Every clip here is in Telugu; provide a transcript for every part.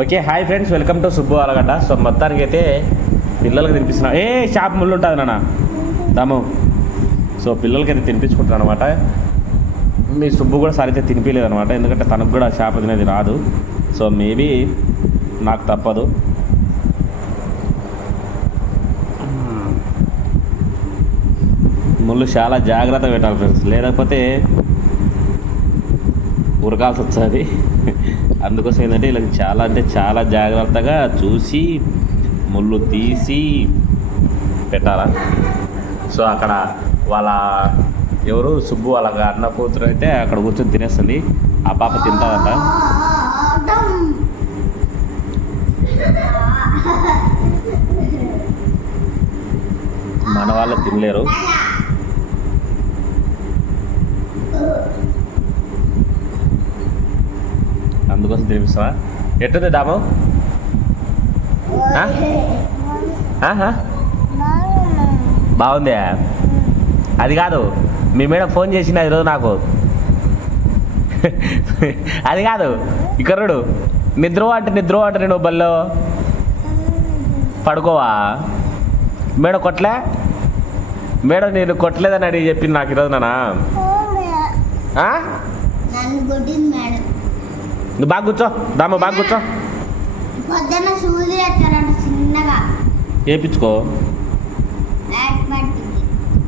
Okay hi friends welcome to Subbu Alagadda so మొత్తానికి అయితే పిల్లలకి తినిపిస్తున్నా. ఏ షాప్ ముళ్ళు ఉంటుంది నాన్న. దాము. సో పిల్లలకి అయితే తినిపించుకుంటున్నాను అనమాట మీ సుబ్బు కూడా సరైతే తినిపించలేదు అనమాట ఎందుకంటే తనకు కూడా షాప్ అనేది రాదు. సో మేబీ నాకు తప్పదు. ముళ్ళు చాలా జాగ్రత్త పెట్టాలి ఫ్రెండ్స్. లేకపోతే ఉరకాల్సి వస్తుంది అందుకోసం ఏంటంటే వీళ్ళకి చాలా అంటే చాలా జాగ్రత్తగా చూసి ముళ్ళు తీసి పెట్టాలా. సో అక్కడ వాళ్ళ ఎవరు సుబ్బు వాళ్ళ అన్న కూతురు అయితే అక్కడ కూర్చొని తినేస్తుంది. ఆ పాప తింటారట మన వాళ్ళు తినలేరు. అందుకోసం తినిపిస్తావా? ఎట్టుంది దాము. బాగుంది. అది కాదు మీ మేడం ఫోన్ చేసింది ఈరోజు నాకు. అది కాదు ఇక్కరుడు నిద్ర అంటే నిద్ర అంటే నేను బల్లో. పడుకోవా? మేడం కొట్లే? మేడం నేను కొట్టలేదని అడిగి చెప్పింది నాకు ఈరోజు నానా ఆ? నన్ను కొట్టింది మేడం నువ్వు బాగా కూర్చో. దామ బాగా కూర్చో. పొద్దున్న సూది ఎత్తారంట చిన్నగా. పట్టింది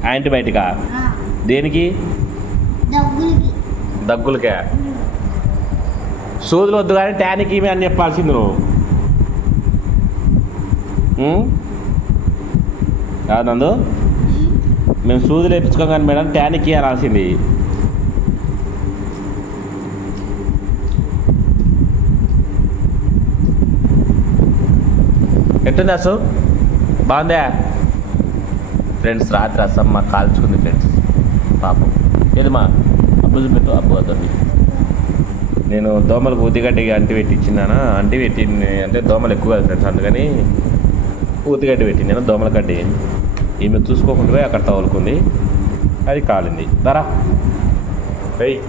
యాంటీబయాటికా దేనికి? దగ్గులకి. దగ్గులకే. సూదులు వద్దు కానీ ట్యానికి ఇవి అని చెప్పాల్సింది నువ్వు? కాదు నందు. మేము సూదులు వేయించుకోం కానీ మేడం ట్యానికి అనాల్సింది ఎట్టుంది బాగుందా? ఫ్రెండ్స్ రాత్రి అసమ్మ కాల్చుకుంది ఫ్రెండ్స్. పాపం. ఏదమ్మా? మా అబ్బు పెట్టు అబ్బు నేను దోమలకు ఊతిగడ్డి అంటి పెట్టించినానా? అంటి పెట్టి అంటే దోమలు ఎక్కువ ఫ్రెండ్స్ అందుకని ఉతిగడ్డి పెట్టింది. నేను దోమల గడ్డి. ఈమె చూసుకోకుండా అక్కడ తగులుకుంది. అది కాలింది. దరా. వెయ్యి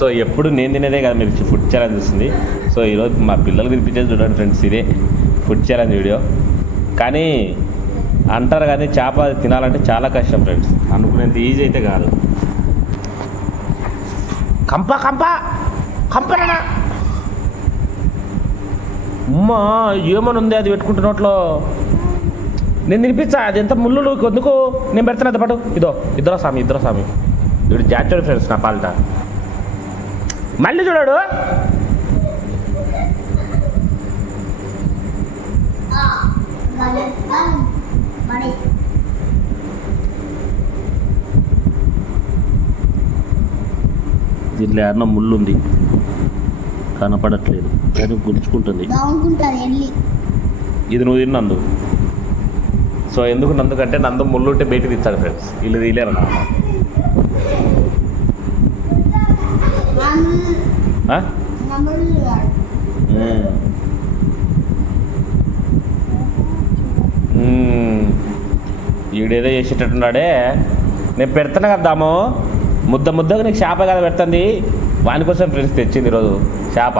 సో ఎప్పుడు నేను తినేదే కదా మీరు ఫుడ్ ఛాలెంజ్ వస్తుంది సో ఈరోజు మా పిల్లలు తినిపించేది చూడండి ఫ్రెండ్స్ ఇదే ఫుడ్ ఛాలెంజ్ వీడియో కానీ అంటారు కానీ చేప తినాలంటే చాలా కష్టం ఫ్రెండ్స్. అనుకునేంత ఈజీ అయితే కాదు. కంప కంప కంపనా అమ్మా ఏమని ఉంది అది పెట్టుకుంటే నోట్లో? నేను తినిపించా అది ఎంత ముళ్ళు ఎందుకు? నేను పెడతాను అది పాటు ఇదో ఇద్దరు స్వామి ఇద్దరు స్వామి. ఇప్పుడు జాచుడు ఫ్రెండ్స్ నా పాలిట. మళ్ళీ చూడాడు ఆ, గలెత్తం, మరి దీంట్లో ఏమన్నా ముళ్ళు ఉంది కనపడట్లేదు. కానీ గుంజుకుంటుంది వెళ్ళి. ఇది నువ్వు తిన్నందు సో ఎందుకు నందుకంటే నందు ముళ్ళు ఉంటే బయటికి తీస్తాడు ఫ్రెండ్స్ వీళ్ళు తీయలేరు ఆ? నమ్ముడు కాదు. మ్మ్. మ్మ్. ఈడేదో చేసేటట్టున్నాడే. నేను పెడుతున్నా కదాము ముద్ద ముద్దగా నీకు చేప కదా పెడుతుంది. వాని కోసం ఫ్రెండ్స్ తెచ్చింది ఈరోజు చేప.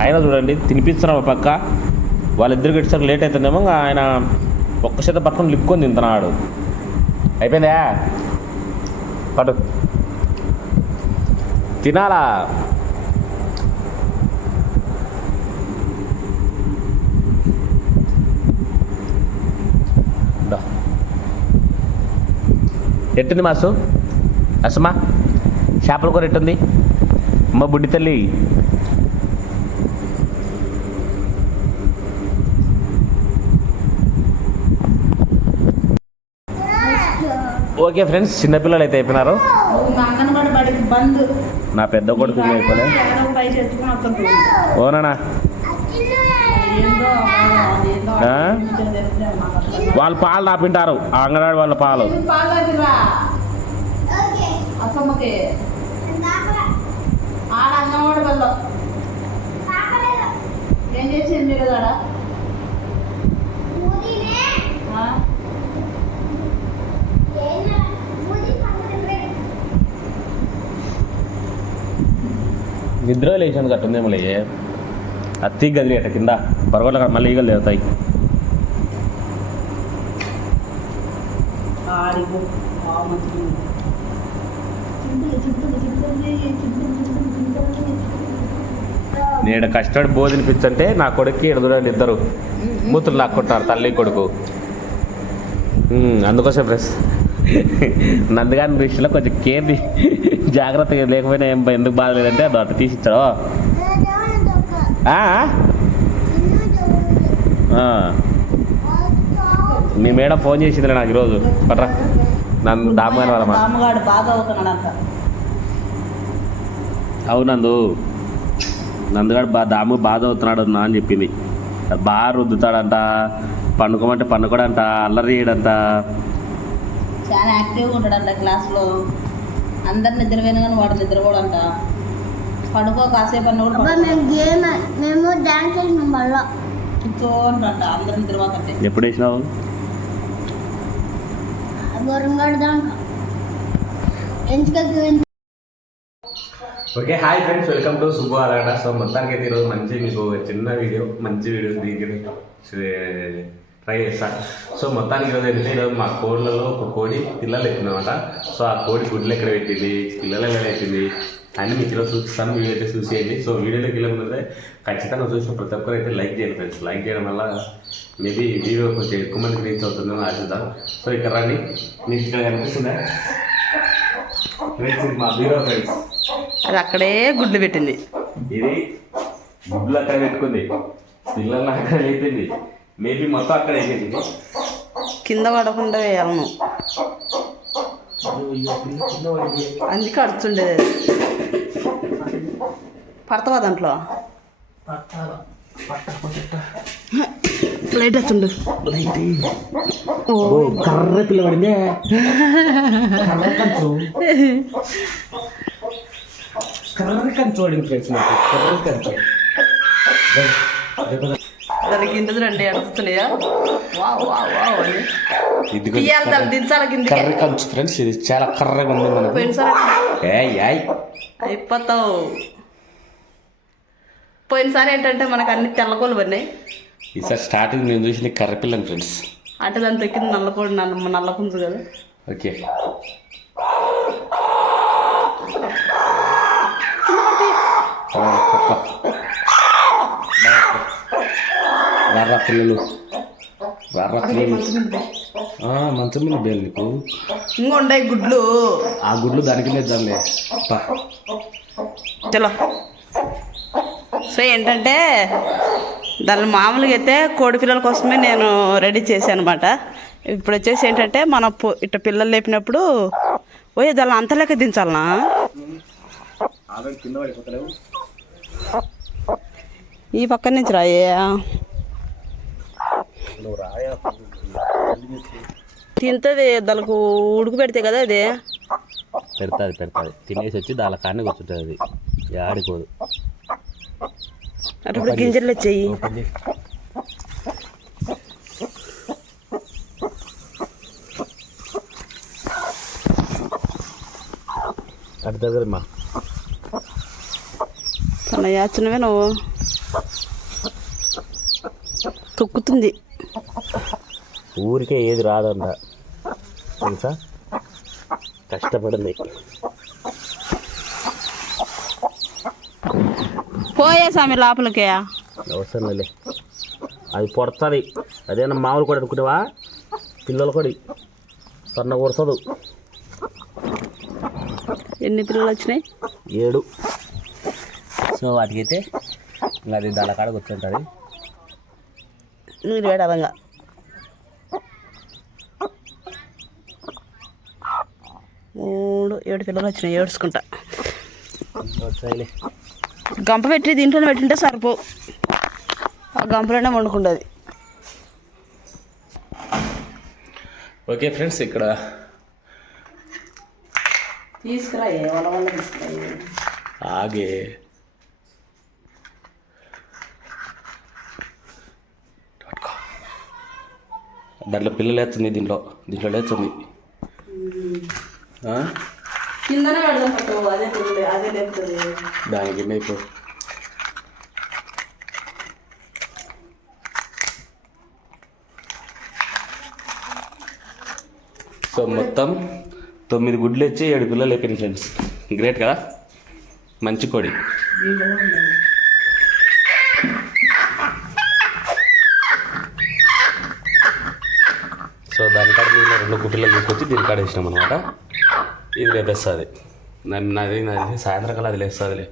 అయినా చూడండి తినిపిస్తున్నాం ఒక పక్క. వాళ్ళిద్దరు వచ్చేసరికి లేట్ అవుతుందేమో ఆయన ఒక్క చేత పట్టుకొని లిప్పుకొని తింటున్నాడు. అయిపోయిందా? పట్టు. తినాలా? ఎట్టుంది మాసు? అసమా? చేపల కూర ఎట్టుంది? అమ్మ బుడ్డి తల్లి. ఓకే ఫ్రెండ్స్ చిన్నపిల్లలు అయితే అయిపోయినారు నా పెద్ద కొడుకు అయిపోలే. ఓనా ఏందో అదేందో ఆ? తెలియదులే మాకు అసలు. వాళ్ళు పాలు నాపింటారు ఆ అంగన్వాడి వాళ్ళ పాలు. ఏం చేసింది. నిద్ర లేచాను కట్టుందేమో అత్తి గదిలి అట కింద బరగొట్ల మళ్ళీ ఈగలు చింతలు. నేను కష్టపడి బోధిని పిచ్చంటే నా కొడుక్కి ఎడుదుడండి ఇద్దరు మూతులు లాక్కుంటారు తల్లి కొడుకు అందుకోసం ఫ్రెండ్స్ నందుగాని విషయంలో కొంచెం కేర్ జాగ్రత్తగా లేకపోయినా ఏం ఎందుకు బాధ లేదంటే అది అటు తీసిచ్చాడు ఆ? ఆ. మీ మేడం ఫోన్ చేసిందిలే నాకు ఈరోజు. పట్రా. నన్ను దామగాని వాళ్ళ దామగాడు బాగా అవునందు నందుగాడు బా దాము బాధ అవుతున్నాడు అన్నా అని చెప్పింది. బాగా రుద్దుతాడంట పండుకోమంటే పండుకోడంట అల్లరి చేయడంట. చాలా యాక్టివ్గా ఉంటాడంట క్లాస్లో. అందరు నిద్రపోయిన కానీ వాడు నిద్రపోడంట. పడుకో కాసేపు అన్న కూడా. మేము గేమ్ మేము డాన్స్ చేసినాం మళ్ళా కూర్చోండంట అందరు నిద్రపోతుంటే ఎప్పుడు వేసినావు? గొరంగడు okay hi friends welcome to Subbu Alagadda so మొత్తానికి అయితే ఈరోజు మంచి మీకు చిన్న వీడియో మంచి వీడియో దీనికి ట్రై చేస్తా. సో మొత్తానికి ఈరోజు ఏంటంటే ఈరోజు మా కోళ్ళలో ఒక కోడి పిల్లలు ఎత్తిందన్నమాట సో ఆ కోడి గుడ్లు ఎక్కడ పెట్టింది? పిల్లలు ఎక్కడ పెట్టింది అన్ని మీకు ఈరోజు చూపిస్తాను వీడియో అయితే చూసేయండి సో వీడియోలోకి వెళ్ళే ముందే ఖచ్చితంగా చూసిన ప్రతి ఒక్కరు అయితే లైక్ చేయండి ఫ్రెండ్స్. లైక్ చేయడం వల్ల మేబీ వీడియో కొంచెం ఎక్కువ మందికి రీచ్ అవుతుందని ఆశిద్దాం. సో ఇక్కడ రండి. మీకు ఇక్కడ కనిపిస్తుందా. ఫ్రెండ్స్ మా బీరో ఫ్రెండ్స్. అది అక్కడే గుడ్లు పెట్టింది. ఇది గుడ్లు అక్కడ పెట్టుకుంది. పిల్లల్ని అక్కడ అయిపోయింది మేబీ మొత్తం అక్కడ అయిపోయింది. కింద పడకుండా వేయాలను. అందుకే అడుచుండేది పడతావా దాంట్లో? లైట్ వచ్చిండు ఓ కర్ర పిల్ల కర్ర కంచు. కర్ర ఫ్రెండ్స్ నాకు. కర్ర కంచు. దానికి ఇంటి రండి అడుగుతున్నాయా వావ్ వావ్ వావ్ అని. ఇది తీయాలి దాన్ని దించాలి కిందకి. కర్ర కంచు ఫ్రెండ్స్ ఇది చాలా కర్రగా ఉంది మనకు. పోయినసారి ఏయ్ ఏయ్. అయిపోతావు. పోయినసారి ఏంటంటే మనకు అన్ని తెల్లకోలు పడినాయి. ఈసారి స్టార్టింగ్ నేను చూసింది కర్ర పిల్లని ఫ్రెండ్స్ అంటే దాని తగ్గింది నల్లకోడి నల్ల నల్లకుంజు కదా. ఓకే వర్ర పిల్లలు. వర్ర పిల్లలు. మంచం మీద బేలు నీకు. ఇంకా ఉండాయి గుడ్లు. ఆ గుడ్లు దానికి లేద్దాంలే చలో. సో ఏంటంటే దాని మామూలుగా అయితే కోడి పిల్లల కోసమే నేను రెడీ చేశాను అనమాట ఇప్పుడు వచ్చేసి ఏంటంటే మన ఇట్ట పిల్లలు లేపినప్పుడు ఓయ్ దాన్ని అంత లెక్క దించాలనా? ఈ పక్క నుంచి రాయే నువ్వు రాయా. తింటుంది దానికి ఉడుకు పెడితే కదా అది. పెడతాది పెడతాది. తినేసి వచ్చి దాని కాడనే కూర్చుంటుంది అది. ఆడిపోదు అప్పుడు గింజలు వచ్చాయి. అటు తన యాచనవే నువ్వు. తొక్కుతుంది. ఊరికే ఏది రాదంట. తెలుసా? కష్టపడింది. పోయే స్వామి లోపలికి అవసరం లే అది పొడుతుంది అదేనా మామూలు కూడా అనుకుంటావా? పిల్లలు కూడా. సన్న కొడుతుంది ఎన్ని పిల్లలు వచ్చినాయి? ఏడు. సో వాటికైతే ఇంకా అది దాని కాడ కూర్చుంటుంది. నీరు వేడాలంగా మూడు ఏడు పిల్లలు వచ్చినాయి ఏడ్చుకుంటా. గంప పెట్టి దీంట్లోనే పెట్టింటే సరిపో. ఆ గంపలోనే వండుకుంటుంది. ఓకే ఫ్రెండ్స్ ఇక్కడ తీసుకురా ఆగే. దాంట్లో పిల్లలు వేస్తుంది దీంట్లో. దీంట్లో లేస్తుంది? దానికి మీకు సో మొత్తం తొమ్మిది గుడ్లు ఇచ్చి ఏడు పిల్లలు లేపాను ఫ్రెండ్స్. గ్రేట్ కదా? మంచి కోడి. సో దాని కాడ రెండు గుడ్డలు తీసుకొచ్చి దీని కాడ వేసినాం అనమాట ఇది లేపేస్తుంది. నాది నాది సాయంత్రం కల్లా అది లేస్తుంది